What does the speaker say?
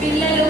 పిల్లలు